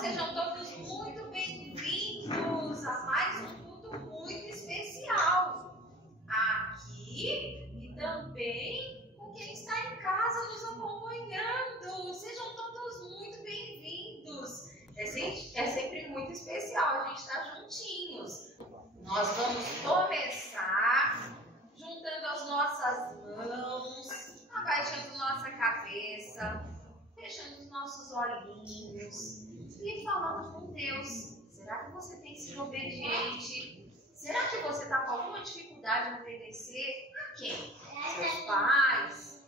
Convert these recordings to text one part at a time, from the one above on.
sejam todos muito bem-vindos a mais um culto muito especial aqui e também com quem está em casa nos acompanhando. Sejam todos muito bem-vindos. É sempre muito especial a gente estar juntinhos. Nós vamos começar juntando as nossas mãos, abaixando nossa cabeça, fechando os nossos olhinhos e falando com Deus. Será que você tem sido obediente? Será que você está com alguma dificuldade em obedecer a quem? Seus pais?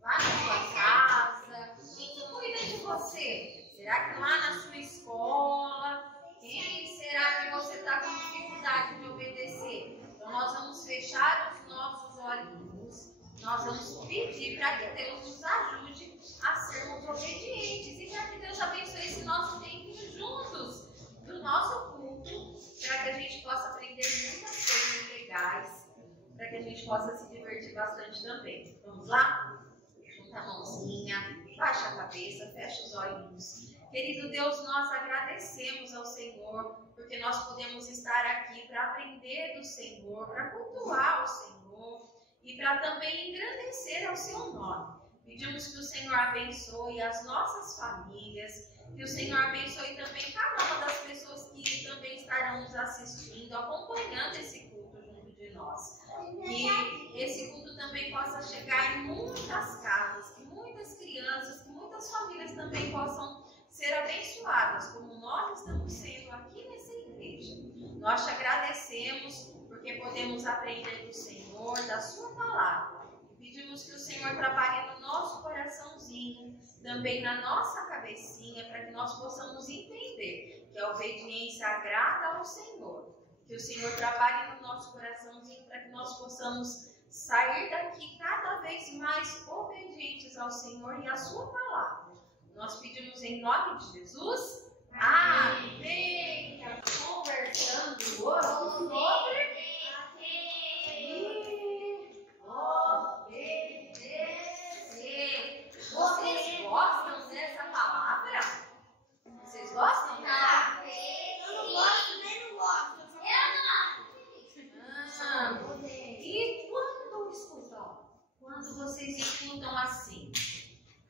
Lá na sua casa? Quem que cuida de você? Será que lá na sua escola? Quem será que você está com dificuldade de obedecer? Então nós vamos fechar os nossos olhinhos. Nós vamos pedir para que Deus nos ajude a sermos obedientes e para que Deus abençoe esse nosso tempo juntos do nosso culto, para que a gente possa aprender muitas coisas legais, para que a gente possa se divertir bastante também. Vamos lá? Junta a mãozinha, baixa a cabeça, fecha os olhinhos. Querido Deus, nós agradecemos ao Senhor, porque nós podemos estar aqui para aprender do Senhor, para cultuar o Senhor e para também engrandecer ao seu nome. Pedimos que o Senhor abençoe as nossas famílias, que o Senhor abençoe também cada uma das pessoas que também estarão nos assistindo, acompanhando esse culto junto de nós. Que esse culto também possa chegar em muitas casas, que muitas crianças, que muitas famílias também possam ser abençoadas, como nós estamos sendo aqui nessa igreja. Nós te agradecemos porque podemos aprender do Senhor, da sua palavra. E pedimos que o Senhor trabalhe no nosso coraçãozinho, também na nossa cabecinha, para que nós possamos entender que a obediência agrada ao Senhor. Que o Senhor trabalhe no nosso coraçãozinho para que nós possamos sair daqui cada vez mais obedientes ao Senhor e à sua palavra. Nós pedimos em nome de Jesus. Amém. Conversando hoje sobre obedecer. Vocês gostam dessa palavra? Vocês gostam? Não. Eu não gosto, nem não gosto. E quando escutam? Quando vocês escutam assim?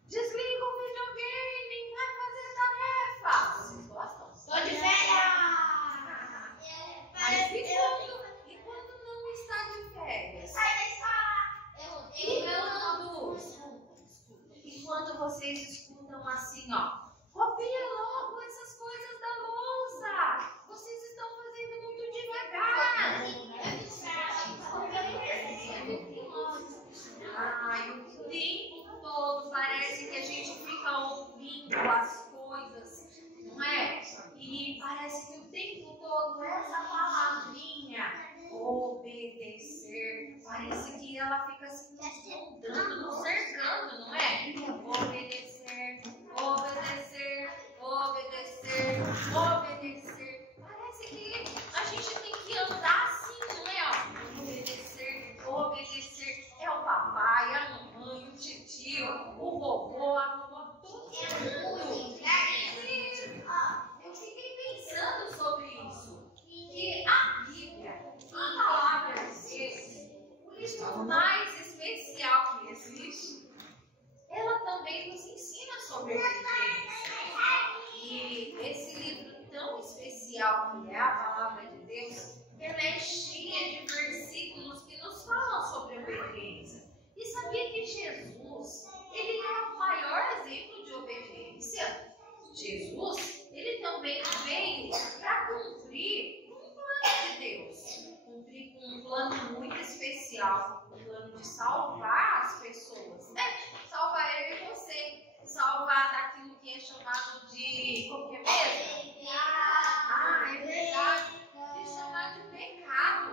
Desliga o videogame, vai fazer tarefa. Vocês gostam? Tô de férias. Mas e quando não está de férias? Sai da escola. E quando vocês escutam assim, ó, copia logo essas coisas da lousa. Vocês estão fazendo muito devagar. Ai, o tempo todo parece que a gente fica ouvindo as coisas, não é? E parece que o tempo todo essa palavrinha, obedecer, parece que ela fica assim nos nos cercando, não é? Obedecer, obedecer, obedecer, obedecer. Parece que a gente tem que andar assim, não é? Ó, obedecer, obedecer. É o papai, a mamãe, o titio, o vovô, a vovó, todo mundo. Eu fiquei pensando sobre isso. Que a Bíblia, a palavra de Deus, o livro mais especial que existe, ela também nos ensina sobre obediência. E esse livro tão especial que é a palavra de Deus, ela é cheia de versículos que nos falam sobre obediência. E sabia que Jesus, ele é o maior exemplo de obediência? Jesus, ele também veio para cumprir um plano de Deus. Cumprir com um plano muito especial, um plano de salvar as pessoas, né? Salvar eu e você. Salvar daquilo que é chamado de... como que é mesmo? É verdade. De chamar de pecado.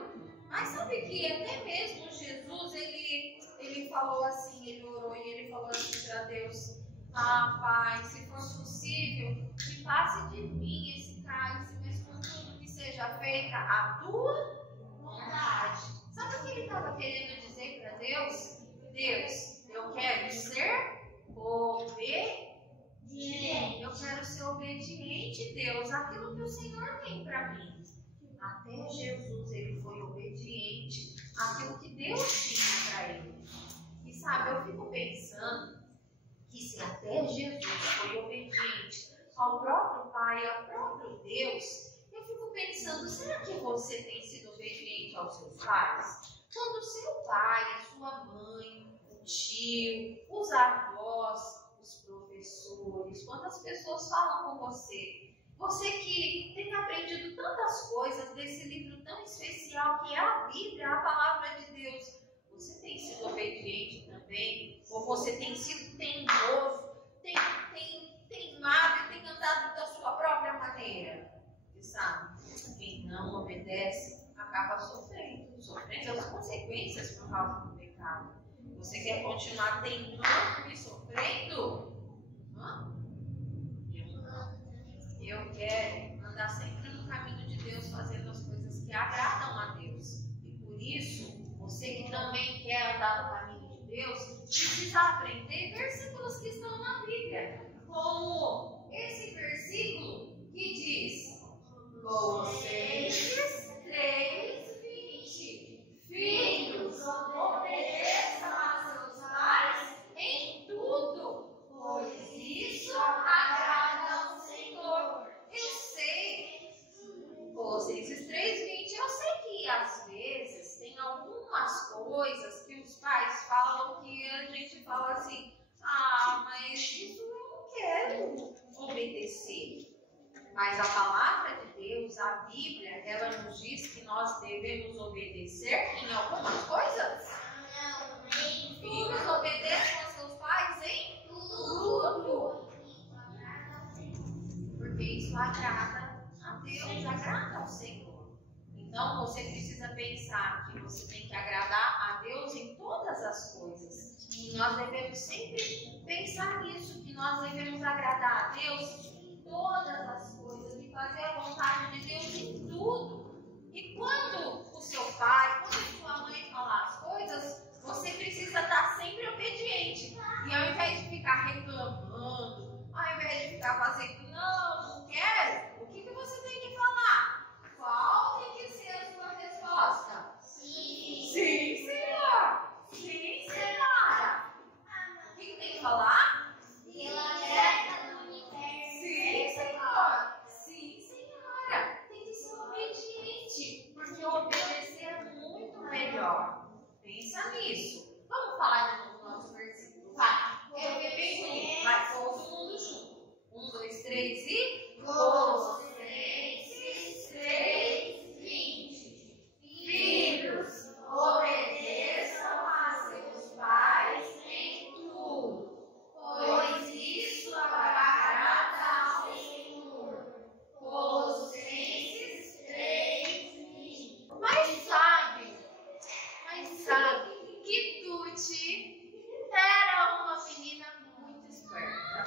Mas sabe que até mesmo Jesus, ele falou assim, ele orou e ele falou assim para Deus: ah, Pai, se for possível, que passe de mim esse cálice, mas contudo que seja feita a tua vontade. Sabe o que ele estava querendo dizer para Deus? Deus, eu quero ser obediente. Eu quero ser obediente obediente, Deus, aquilo que o Senhor tem para mim. Até Jesus ele foi obediente àquilo que Deus tinha para ele. E sabe, eu fico pensando que se até Jesus foi obediente ao próprio Pai, ao próprio Deus, eu fico pensando, será que você tem sido obediente aos seus pais? Quando o seu pai, a sua mãe, o tio, os avós, os professores, quando as pessoas falam com você, você que tem aprendido tantas coisas desse livro tão especial que é a Bíblia, a palavra de Deus, você tem sido obediente também? Ou você tem sido teimoso, teimado e tem andado da sua própria maneira? Você sabe, quem não obedece acaba sofrendo as consequências por causa do pecado. Você quer continuar teimando e sofrendo? Eu quero andar sempre no caminho de Deus, fazendo as coisas que agradam a Deus. E por isso, você que também quer andar no caminho de Deus, precisa aprender versículos que estão na Bíblia. Como esse versículo que diz: Colossenses 3:20. Filhos, obedeçam a seus pais em tudo, pois isso agrada ao Senhor. Eu sei, Colossenses 3:20, eu sei que às vezes tem algumas coisas que os pais falam que a gente fala assim, mas isso eu não quero obedecer. Mas a palavra de Deus, a Bíblia, ela nos diz que nós devemos obedecer em algumas coisas. Filhos, obedeçam aos seus pais em tudo. Porque isso agrada a Deus, agrada ao Senhor. Então você precisa pensar que você tem que agradar a Deus em todas as coisas. E nós devemos sempre pensar nisso, que nós devemos agradar a Deus em todas as coisas e fazer a vontade de Deus em tudo. E quando o seu pai, quando a sua mãe falar as coisas, você precisa estar sempre obediente. E ao invés de ficar reclamando, ao invés de ficar fazendo, não quero, o que você tem que falar? Qual tem que ser a sua resposta? Sim, Senhor. Sim, senhora. O que tem que falar? Ela é do universo. Sim, Senhor. Sim, senhora. Tem que ser obediente, porque obedecer é muito melhor. Pensa nisso. Vamos falar de novo o nosso versículo. Vai. Quero ver bem junto. Vai, todo mundo junto. 1, 2, 3 e... Colossenses 3:20. Filhos, obedeçam a seus pais em tudo, pois isso agrada ao Senhor. Colossenses 3:20. Mas sabe que Tuti era uma menina muito esperta.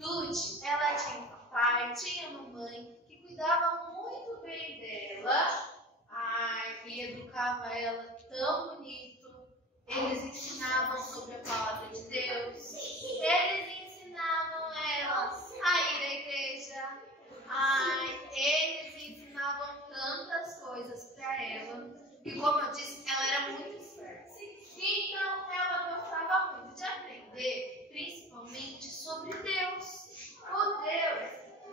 Tuti, ela tinha um papai, tinha uma mãe que cuidava muito bem dela. Que educava ela tão bonito. Eles ensinavam sobre a palavra de Deus. Eles ensinavam ela a ir à igreja. Eles ensinavam tantas coisas para ela. E como eu disse, ela era muito esperta. Então ela gostava muito de aprender, principalmente sobre Deus. O Deus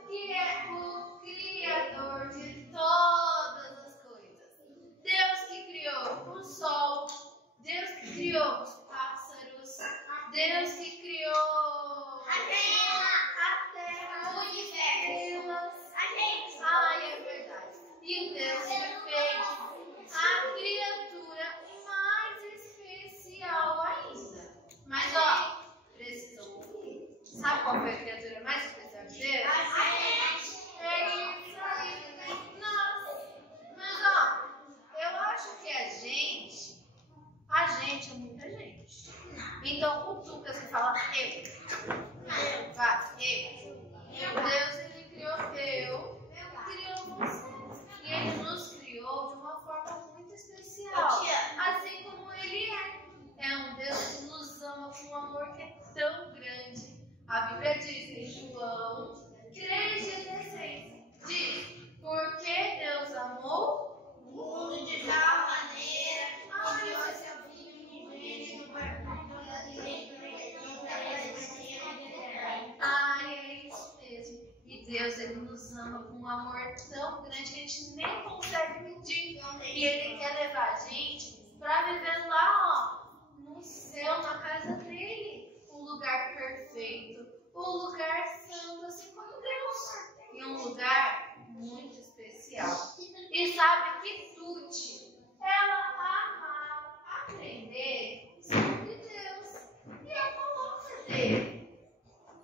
que é o Criador de todas as coisas. Deus que criou o sol, Deus que criou os pássaros, Deus que criou a terra, o universo, a gente. É verdade. E o Deus que fez a criatura mais especial ainda. Mas precisam ouvir. Sabe qual foi a criatura mais especial de Deus? Eu acho que a gente é muita gente. Então, o Tuca, você fala eu. Deus, ele criou eu, criou você. E ele nos criou de uma forma muito especial. Assim como ele é. É um Deus que nos ama com um amor que é tão grande. A Bíblia diz que Deus, Ele nos ama com um amor tão grande que a gente nem consegue medir. E Ele quer levar a gente para viver lá, ó, no céu, na casa dele. Um lugar perfeito, um lugar santo, assim como Deus. E um lugar muito especial. E sabe que Tuti, ela amava aprender sobre Deus e a palavra dele.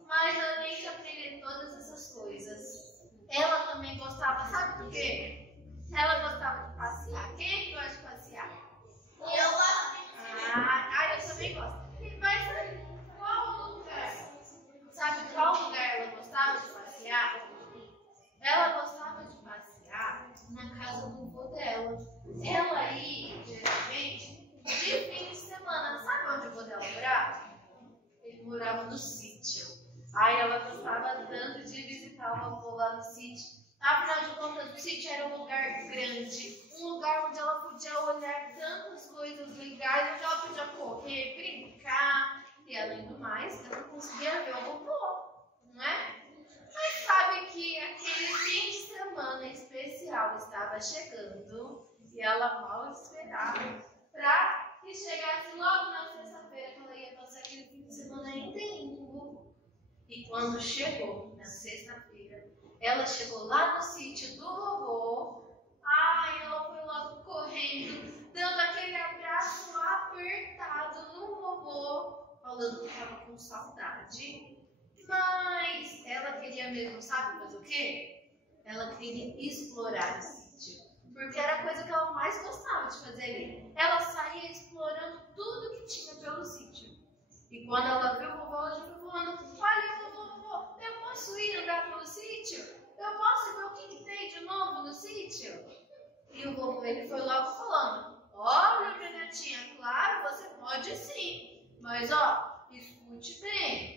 Mas além de aprender todas essas coisas, ela também gostava, sabe do quê? Ela gostava de passear. Quem é que gosta de passear? Eu gosto Eu também gosto. Mas qual lugar? Sabe qual lugar ela gostava de passear? Ela gostava de passear na casa do avô dela. Ela ia, geralmente, de fim de semana. Sabe onde o avô dela morava? Ele morava no sítio. Aí ela gostava tanto de visitar o avô lá no sítio. Afinal de contas, o sítio era um lugar grande, um lugar onde ela podia olhar tantas coisas legais, onde ela podia correr, brincar. E além do mais, ela conseguia ver o vovô, não é? Mas sabe que aquele fim de semana especial estava chegando e ela mal esperava para que chegasse logo na sexta-feira, que ela ia passar aquele fim de semana inteirinho. E quando chegou na sexta-feira, ela chegou lá no sítio do vovô. Ai, ela foi logo correndo, dando aquele abraço apertado no vovô, falando que estava com saudade. Mas ela queria mesmo, sabe fazer o quê? Ela queria explorar o sítio. Porque era a coisa que ela mais gostava de fazer ali. Ela saía explorando tudo que tinha pelo sítio. E quando ela viu o vovô, ela já foi falando: olha, vovô, eu posso ir andar pelo sítio? Eu posso ver o que tem de novo no sítio? E o vovô, ele foi logo falando: olha, minha netinha, claro, você pode sim. Mas, ó, escute bem.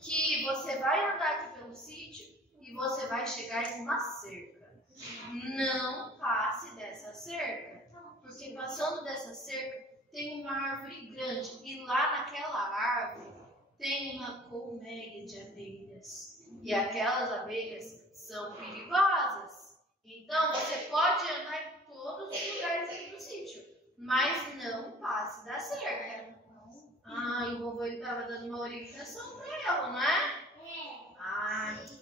Que você vai andar aqui pelo sítio e você vai chegar em uma cerca. Não passe dessa cerca, porque passando dessa cerca tem uma árvore grande e lá naquela árvore tem uma colmeia de abelhas. E aquelas abelhas são perigosas. Então você pode andar em todos os lugares aqui do sítio, mas não passe da cerca. E o vovô estava dando uma orientação para ela, não é?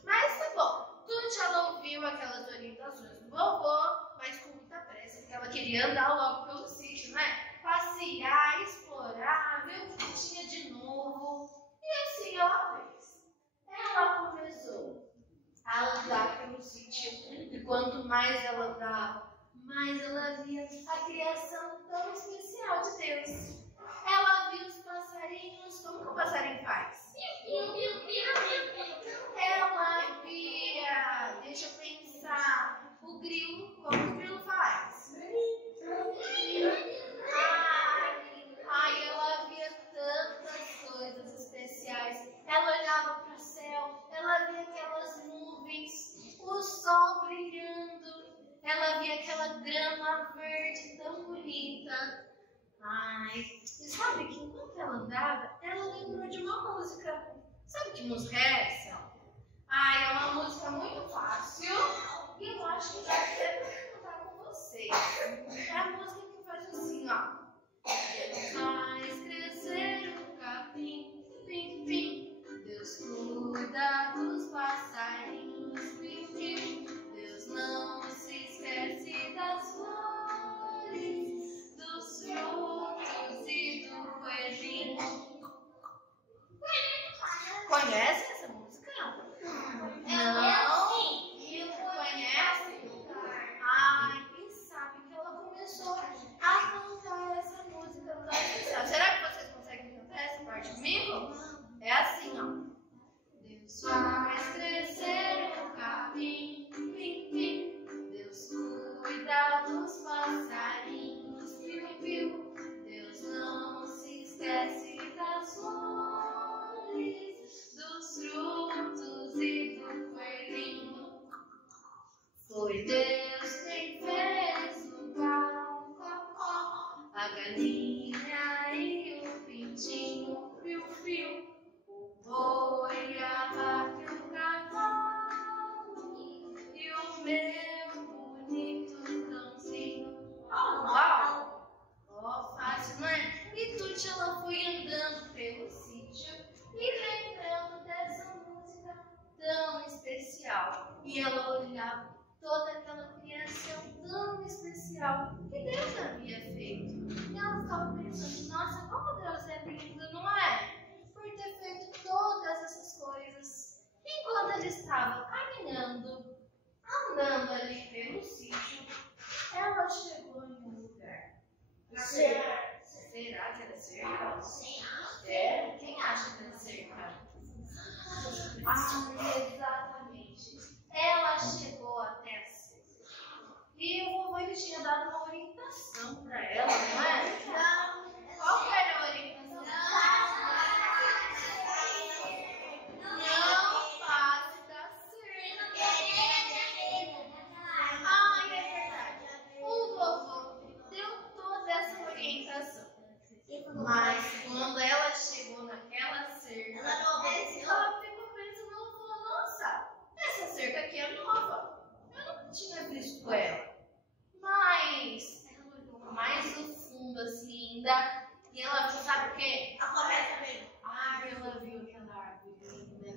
Mas tá bom. Tuti, ela ouviu aquelas orientações do vovô, mas com muita pressa, porque ela queria andar logo pelo sítio, não é? Passear, explorar, ver o que tinha de novo. E assim ela fez. Ela começou a andar pelo sítio. E quanto mais ela andava, mais ela via a criação tão especial de Deus. Ela viu os passarinhos, como que o passarinho faz? Ela via, deixa eu pensar, o grilo, como o grilo faz? Ela via tantas coisas especiais. Ela olhava para o céu, ela via aquelas nuvens, o sol brilhando, ela via aquela grama verde tão bonita. E sabe que enquanto ela andava, ela lembrou de uma música. Sabe que música é essa? É uma música muito fácil e eu acho que vai ser para cantar com vocês. É a música que faz assim, ó. Faz crescer o capim, pim, pim. Deus cuida dos passarinhos, pim, pim. Deus não se esquece das flores, dos frutos e do coelhinho. Conhece essa música? Não? Conhece? E sabe que ela começou a cantar essa música tão especial. Será que vocês conseguem cantar essa parte comigo? É assim, ó. Deus faz crescer o capim, pim, pim. Deus cuida dos passarinhos, piu, piu. Deus não se esquece das flores, dos frutos e do coelhinho. Foi Deus quem fez o cocó, a galinha e o pintinho, piu, piu. O boi, a vaca e o cavalo, e ela olhava toda aquela criação tão especial que Deus havia feito. E ela ficava pensando, nossa, como Deus é lindo, não é? Por ter feito todas essas coisas. Enquanto ele estava caminhando, andando ali pelo sítio, ela chegou em um lugar. Será que era cerca? É? Quem acha que era cerca? Exatamente. Ela chegou até a cerca. E o vovô ele tinha dado uma orientação para ela, não é? Qual que era a orientação? Não passe da cerca. É verdade. O vovô deu toda essa orientação. Mas quando ela chegou naquela cerca, ela ficou pensando, nossa, essa cerca aqui é nova. Eu não tinha visto ela. Mas ela olhou mais no fundo assim ainda. E ela viu, sabe o quê? A começa mesmo. Ela viu aquela árvore linda.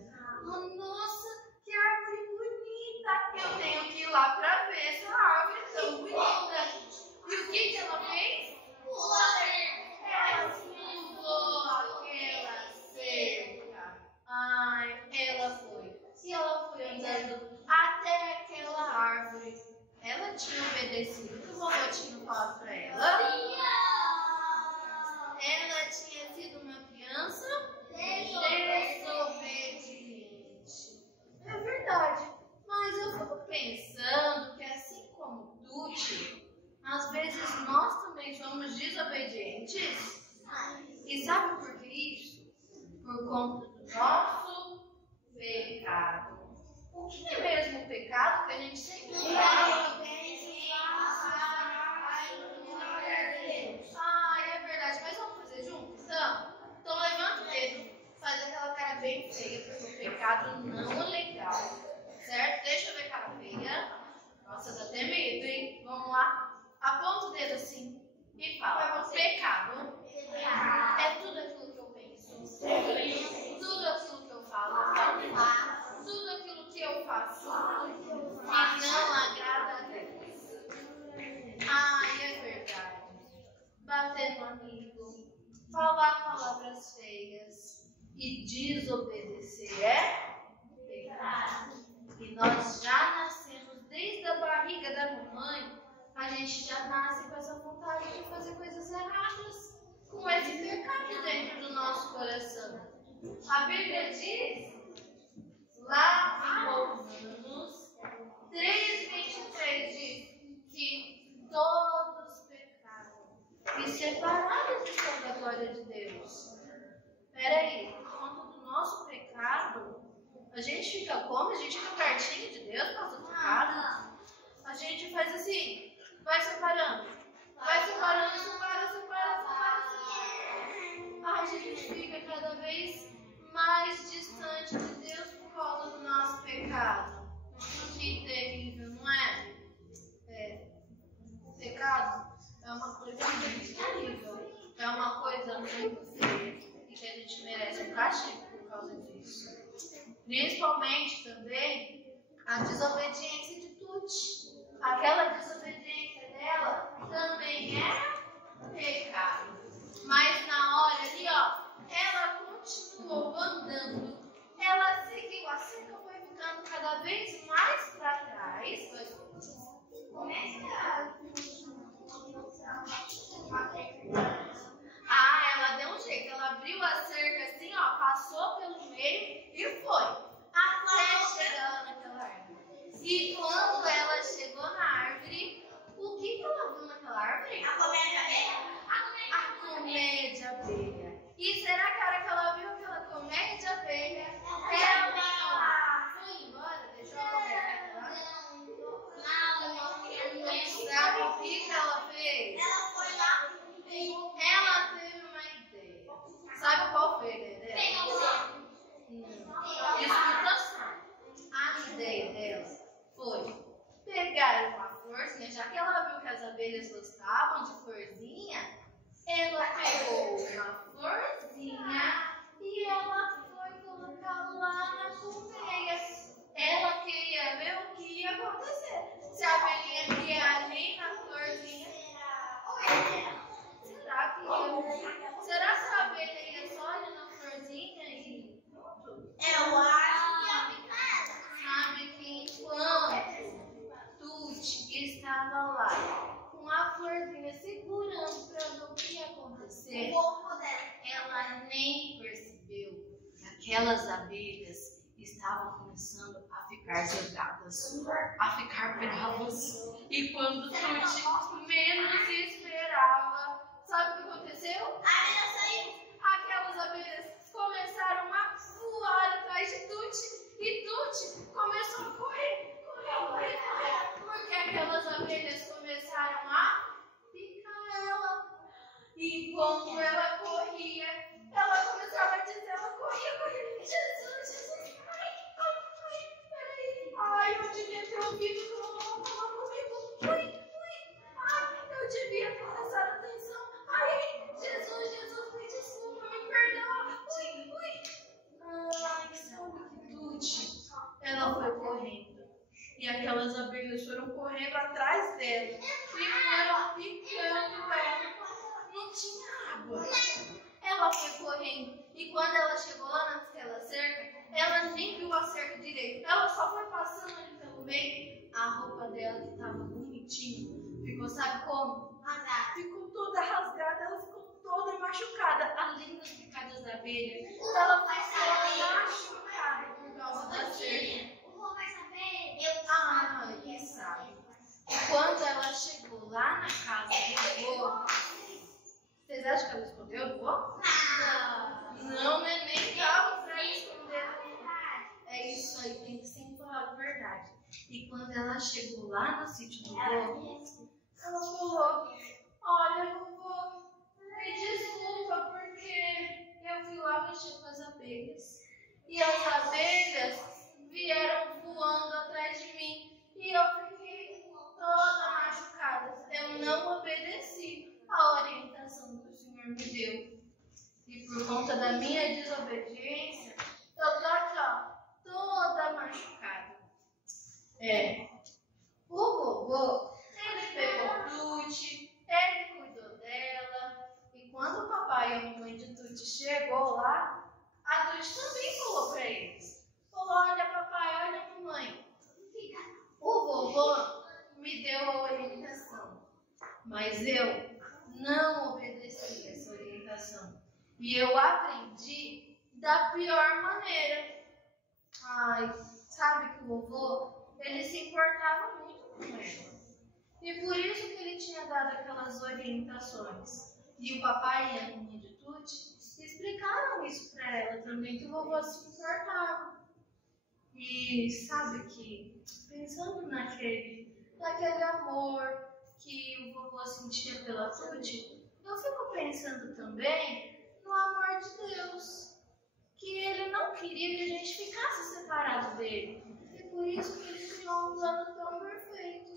Nossa, que árvore bonita. Eu tenho que ir lá pra ver essa árvore tão bonita. E o que ela fez? Ela pulou aquela cerca. Ela foi. E ela foi andando até aquela árvore. Ela tinha obedecido o que o vovô tinha falado para ela. Ela tinha sido uma criança desobediente. É verdade. Mas eu fico pensando que assim como Tuti, às vezes nós também somos desobedientes. E sabe por que isso? Por conta do nosso pecado. O que é mesmo o pecado que a gente sempre fala? É verdade. Mas vamos fazer junto? Então levanta o dedo, faz aquela cara bem feia, porque o pecado não é legal. Certo? Deixa eu ver cara feia. Nossa, dá até medo, hein? Vamos lá. Aponta o dedo assim e fala. O pecado é tudo aquilo que eu penso. Tudo aquilo que eu falo. Tudo aquilo que eu faço que não agrada a Deus. É verdade. Bater no amigo, falar palavras feias e desobedecer é pecado. E nós já nascemos desde a barriga da mamãe, a gente já nasce com essa vontade de fazer coisas erradas, com esse pecado dentro do nosso coração. A Bíblia diz lá em Romanos 3:23 diz que todos pecaram e separados estão da glória de Deus. Peraí, por conta do nosso pecado, a gente fica como? A gente fica pertinho de Deus por causa do pecado? A gente faz assim, vai separando, separa. A gente fica cada vez mais distante de Deus por causa do nosso pecado. Que terrível, não é? O pecado é uma coisa muito terrível. É uma coisa muito feia. E que a gente merece um castigo por causa disso. Principalmente também a desobediência de Tuti. Aquela desobediência dela também era pecado. Mas na hora ali, ela continuou andando. Ela seguiu, a cerca foi ficando cada vez mais para trás. Ela deu um jeito. Ela abriu a cerca assim, passou pelo meio e foi. Até chegar naquela árvore. E quando ela chegou na árvore, o que ela viu naquela árvore? A colmeia de abelha? A colmeia de abelha. E será que a hora que ela viu aquela colmeia de abelha, ela foi embora? Deixou a colmeia lá? Não. Sabe o que ela fez? Ela foi lá. Ela teve uma ideia. Sabe qual foi a ideia dela? Escuta só. A ideia dela foi pegar uma florzinha, já que ela viu que as abelhas gostavam de florzinha, ela pegou uma florzinha e ela foi colocar lá na colmeia. Ela queria ver o estava lá com a florzinha segurando para ver o que ia acontecer, ela nem percebeu que aquelas abelhas estavam começando a ficar zangadas, a ficar bravas. E quando Tuti menos esperava, sabe o que aconteceu? Aquelas abelhas começaram a voar atrás de Tuti. E Tuti começou a correr. Porque aquelas abelhas começaram a picar ela. E quando ela corria, ela começava a dizer, ela corria. Jesus, ai, eu devia ter ouvido que o mamãe falou comigo. Eu devia ter prestado atenção. Ai, Jesus, me desculpa, me perdoa. Ai, sabe que Tuti, ela foi correndo. E aquelas abelhas foram correndo atrás dela. E foram picando ela. Não tinha água. Ela foi correndo. E quando ela chegou lá naquela cerca, ela nem viu a cerca direito. Ela só foi passando ali pelo meio. A roupa dela, que estava bonitinha, ficou, sabe como? Ficou toda rasgada, ela ficou toda machucada. Além das picadas da abelha, ela ficou machucada por causa da cerca. E sabe? Quando ela chegou lá na casa do avô, vocês acham que ela escondeu o avô? Não, nem dava pra esconder. É isso aí, tem que sempre falar a verdade. E quando ela chegou lá no sítio do avô, ela falou, olha, vovô, me desculpa porque eu fui lá mexer com as abelhas. E as abelhas vieram voando atrás de mim. E eu fiquei toda machucada. Eu não obedeci a orientação que o Senhor me deu. E por conta da minha desobediência, eu tô aqui, ó, toda machucada. O vovô, ele pegou Tuti, ele cuidou dela. E quando o papai e a mamãe de Tuti chegou lá, a Tuti também falou pra eles. Falou, olha papai, olha mamãe. O vovô me deu a orientação, mas eu não obedeci essa orientação. E eu aprendi da pior maneira. Ai, sabe que o vovô, ele se importava muito com ela. E por isso que ele tinha dado aquelas orientações. E o papai e a mamãe de Tuti explicaram isso para ela também, que o vovô se importava. E sabe que, pensando naquele amor que o vovô sentia pela Tuti, eu fico pensando também no amor de Deus, que ele não queria que a gente ficasse separado dele. E por isso que ele criou um plano tão perfeito.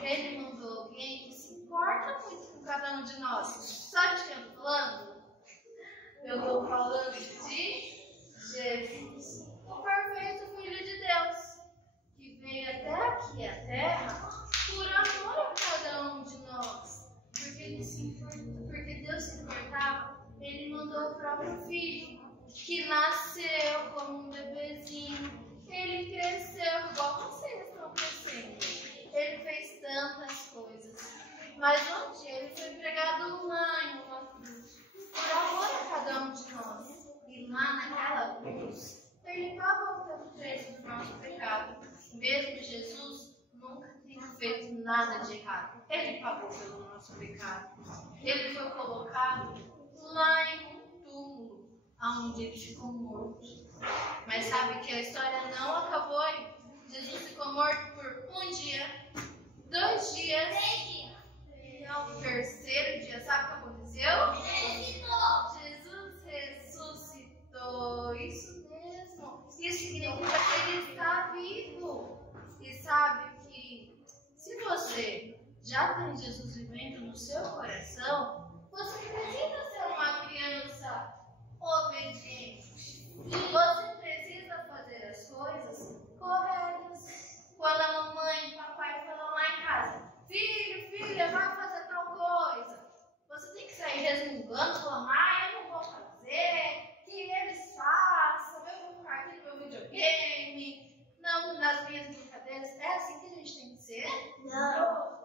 Ele mandou alguém que se importa muito com cada um de nós. Sabe de quem eu estou falando? Eu estou falando de Jesus, o perfeito Filho de Deus, que veio até aqui a terra por amor a cada um de nós. Porque Deus se importava, ele mandou o próprio Filho, que nasceu como um bebezinho. Ele cresceu igual vocês estão crescendo. Ele fez tantas coisas. Mas um dia ele foi pregado lá em uma cruz, por amor a cada um de nós. E lá naquela cruz, ele pagou pelo preço do nosso pecado. Mesmo Jesus nunca tenha feito nada de errado. Ele pagou pelo nosso pecado. Ele foi colocado lá em um túmulo, onde ele ficou morto. Mas sabe que a história não acabou aí. Jesus ficou morto por um dia, 2 dias, 3 dias. E ao terceiro dia, sabe o que aconteceu? Jesus ressuscitou. Isso mesmo. Isso significa que ele está vivo. E sabe que se você já tem Jesus vivendo no seu coração, você precisa ser uma criança obediente. Você precisa fazer as coisas corretas. Quando a mamãe e o papai falam lá em casa, filho, filha, vai fazer tal coisa, você tem que sair resmungando, falando, eu não vou fazer, que eles façam, eu vou ficar aqui no meu videogame, não nas minhas brincadeiras. É assim que a gente tem que ser? Não.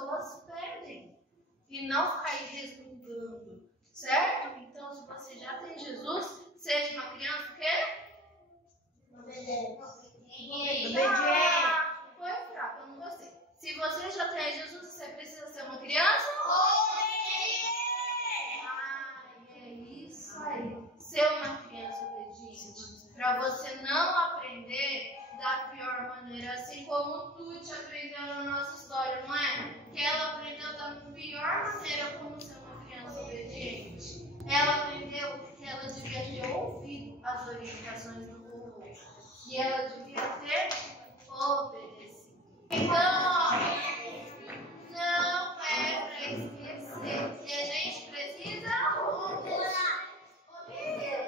pessoas perdem e não ficar resmungando, certo? Então, se você já tem Jesus, seja uma criança o quê? Obediente. Foi fraco, eu não gostei. Se você já tem Jesus, você precisa ser uma criança? É isso aí. Ser uma criança obediente. Para você não aprender da pior maneira, assim como Tuti aprendeu na nossa história, não é? Que ela aprendeu da pior maneira como ser uma criança obediente. Ela aprendeu que ela devia ter ouvido as orientações do vovô. E ela devia ter obedecido. Então, não é para esquecer. E a gente precisa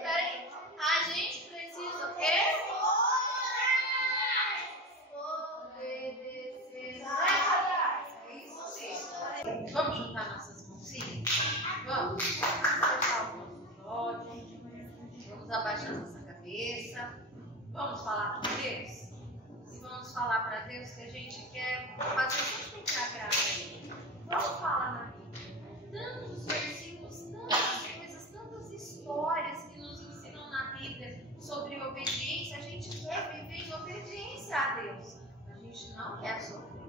Peraí. A gente precisa o quê? Obedecer. É isso mesmo. Vamos juntar nossas mãozinhas? Vamos. Fechar os nossos olhos. Vamos abaixar nossa cabeça. Vamos falar com Deus? E vamos falar para Deus que a gente quer fazer tudo que agrada a Ele. Vamos falar na Bíblia. Tantos versículos, tantas coisas, tantas histórias que nos ensinam na Bíblia sobre obediência. A gente quer viver em obediência a Deus. A gente não quer sofrer.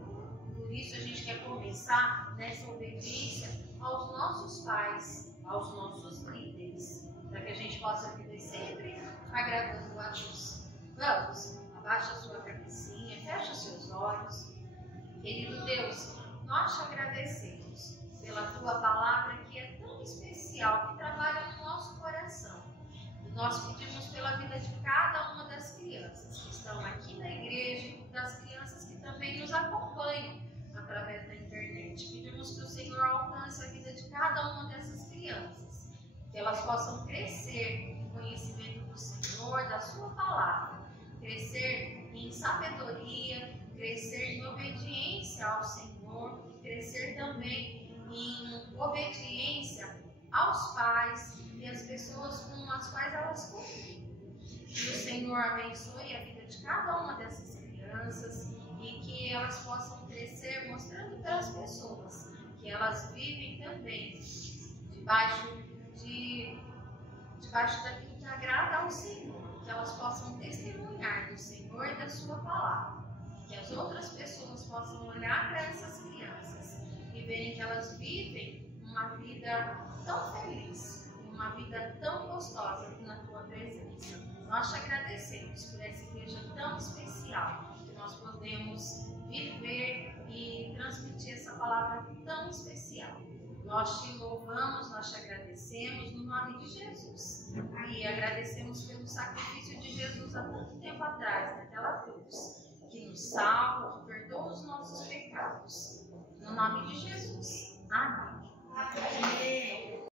Por isso a gente quer começar nessa obediência aos nossos pais, aos nossos líderes, para que a gente possa viver sempre agradando a Deus. Vamos, abaixa a sua cabecinha, fecha seus olhos. Querido Deus, nós te agradecemos pela tua palavra que é tão especial, que trabalha no nosso coração. E nós pedimos pela vida de cada uma das crianças que estão aqui na igreja e das crianças que também nos acompanham através da internet. Pedimos que o Senhor alcance a vida de cada uma dessas crianças, que elas possam crescer em conhecimento do Senhor, da sua palavra, crescer em sabedoria, crescer em obediência ao Senhor, crescer também em obediência aos pais e às pessoas com as quais elas convivem. Que o Senhor abençoe a vida de cada uma dessas crianças e que elas possam crescer mostrando para as pessoas que elas vivem também debaixo daquilo que agrada ao Senhor, que elas possam testemunhar do Senhor e da sua palavra, que as outras pessoas possam olhar para essas crianças e verem que elas vivem uma vida tão feliz, uma vida tão gostosa na tua presença. Nós te agradecemos por essa igreja tão especial, que nós podemos viver e transmitir essa palavra tão especial. Nós te louvamos, nós te agradecemos no nome de Jesus. E agradecemos pelo sacrifício de Jesus há tanto tempo atrás, naquela cruz, que nos salva, que perdoa os nossos pecados. No nome de Jesus. Amém.